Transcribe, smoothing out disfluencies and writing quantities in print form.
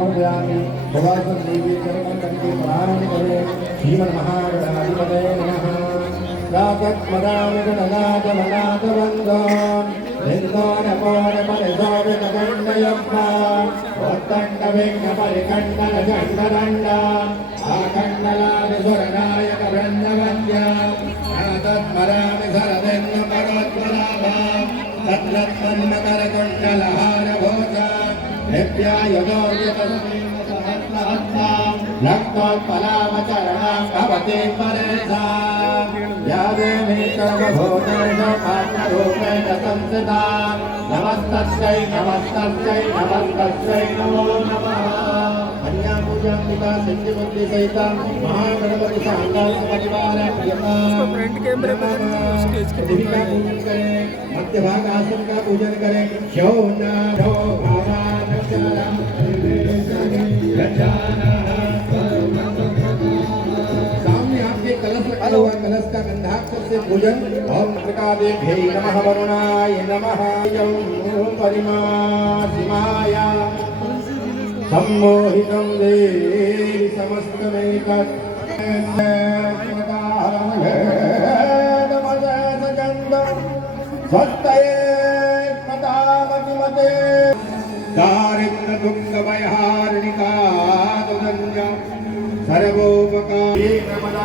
समर्पयामि भगवान् देवी कर्मं करके प्राणं करे श्रीमन्महागणाधिपतये नमः रागत्मदामगणनाथमनाथवन्दं हिन्दोनपोनपरिशोभितकण्डयप्पा वत्तण्डविघ्नपरिकण्डनजण्डदण्डा आकण्डलादिसुरनायकवृन्दवन्द्या नाथत्मरामि सरदेन्द्रपरोत्तराभा तद्रत्मन्मकरकुण्डलहारभूषा नित्यायुधोर्यतसमीमसहस्रहस्ता लक्तोत्पलामचरणा भवति परेशा या देवी सर्वभूतेषु आत्मरूपेण संस्थिता नमस्तस्यै नमस्तस्यै नमस्तस्यै नमो नमः अन्या पूजांबिका सिद्धिबुद्धिसहिता महागणपति सांगाल परिवार फ्रंट कैमरे पर स्टेज के पूजन करें मध्य भाग आसन का पूजन करें शो ना शो सामने आपके कलश रखा हुआ कलश का गंधाक्षर से पूजन ओम त्रिकादेभ्यै नमः वरुणाय नमः यं परिमासिमाय सम्मोहितं देवी समस्तमेकत् स्वस्तये पदामतिमते दारिद्र्य दुःख भयहारिणिका तुदन्य सर्वोपकारी नमः